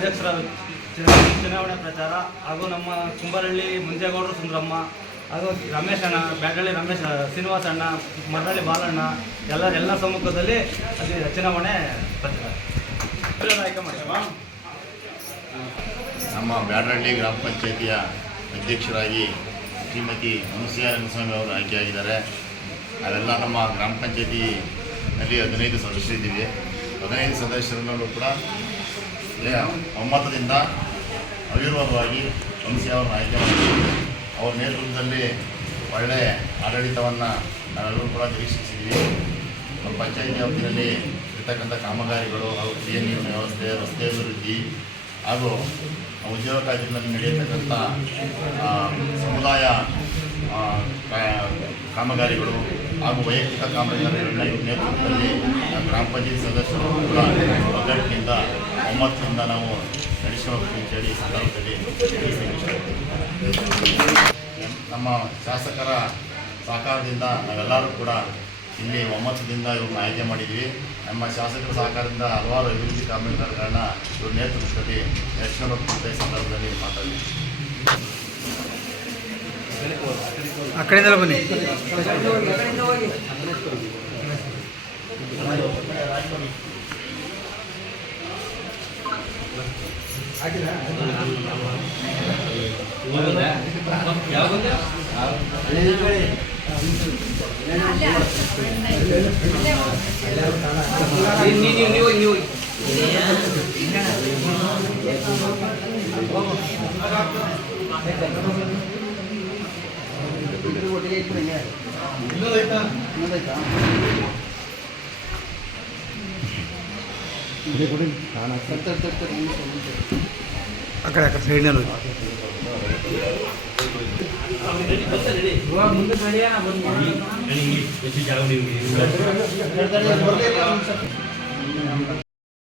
ಅಧ್ಯಕ್ಷರ ಚುನಾವಣೆ ಪ್ರಚಾರ ಹಾಗೂ ನಮ್ಮ ಕುಂಬರಳ್ಳಿ ಮುಂಜೇಗೌಡರು ಸುಂದರಮ್ಮ ಹಾಗೂ ರಮೇಶ್ ಅಣ್ಣ, ಬ್ಯಾಟಳ್ಳಿ ರಮೇಶ್, ಶ್ರೀನಿವಾಸ ಅಣ್ಣ, ಮರಳಿ ಬಾಲಣ್ಣ ಎಲ್ಲ ಸಮ್ಮುಖದಲ್ಲಿ ಚುನಾವಣೆ ಪ್ರಚಾರ ಆಯ್ಕೆ ಮಾಡಿದವ. ನಮ್ಮ ಬ್ಯಾಡರಳ್ಳಿ ಗ್ರಾಮ ಪಂಚಾಯಿತಿಯ ಅಧ್ಯಕ್ಷರಾಗಿ ಶ್ರೀಮತಿ ಅನುಸೂಯ ರಂಗಸ್ವಾಮಿ ಅವರು ಆಯ್ಕೆಯಾಗಿದ್ದಾರೆ. ಅವೆಲ್ಲ ನಮ್ಮ ಗ್ರಾಮ ಪಂಚಾಯಿತಿನಲ್ಲಿ 15 ಸದಸ್ಯರಿದ್ದೀವಿ. 15 ಸದಸ್ಯರನ್ನು ಕೂಡ ಒಮ್ಮತದಿಂದ ಅವಿರೋಧವಾಗಿ ಅನುಸೂಯ ಅವರನ್ನು ಆಯ್ಕೆ ಮಾಡಿದ್ದೀವಿ. ಅವ್ರ ನೇತೃತ್ವದಲ್ಲಿ ಒಳ್ಳೆಯ ಆಡಳಿತವನ್ನು ನಾವೆಲ್ಲರೂ ಕೂಡ ನಿರೀಕ್ಷಿಸಿದ್ವಿ. ನಮ್ಮ ಪಂಚಾಯಿತಿ ವ್ಯಾಪ್ತಿಯಲ್ಲಿ ಇರ್ತಕ್ಕಂಥ ಕಾಮಗಾರಿಗಳು ಹಾಗೂ ಕುಡಿಯ ನೀರಿನ ವ್ಯವಸ್ಥೆ, ರಸ್ತೆ ಅಭಿವೃದ್ಧಿ ಹಾಗೂ ಉದ್ಯೋಗ ಕಾರ್ಯದಲ್ಲಿ ನಡೆಯತಕ್ಕಂಥ ಸಮುದಾಯ ಕಾಮಗಾರಿಗಳು ಹಾಗೂ ವೈಯಕ್ತಿಕ ಕಾಮಗಾರಿಗಳನ್ನ ನೇತೃತ್ವದಲ್ಲಿ ಗ್ರಾಮ ಪಂಚಾಯತ್ ಸದಸ್ಯರು ಕೂಡ ಒಗ್ಗಟ್ಟಿನಿಂದ ಒಮ್ಮತದಿಂದ ನಾವು ನಡೆಸಬೇಕು ಅಂತೇಳಿ ಸಂದರ್ಭದಲ್ಲಿ ನಮ್ಮ ಶಾಸಕರ ಸಹಕಾರದಿಂದ ನಾವೆಲ್ಲರೂ ಕೂಡ ಇಲ್ಲಿ ಒಮ್ಮತದಿಂದ ಇವ್ರನ್ನ ಆಯ್ಕೆ ಮಾಡಿದ್ವಿ. ನಮ್ಮ ಶಾಸಕರ ಸಹಕಾರದಿಂದ ಹಲವಾರು ಅಭಿವೃದ್ಧಿ ಕಾಮಗಾರಿಗಳನ್ನ ಇವ್ರ ನೇತೃತ್ವದಲ್ಲಿ ನಡೆಸಬೇಕು ಸಂದರ್ಭದಲ್ಲಿ ಮಾತಾಡಿದ್ವಿ. ಆ ಕಡೆಯಿಂದ ಬನ್ನಿ. ಅక్కడ ಸೈಡ್ನಲ್ಲಿ ಮುಂದೆ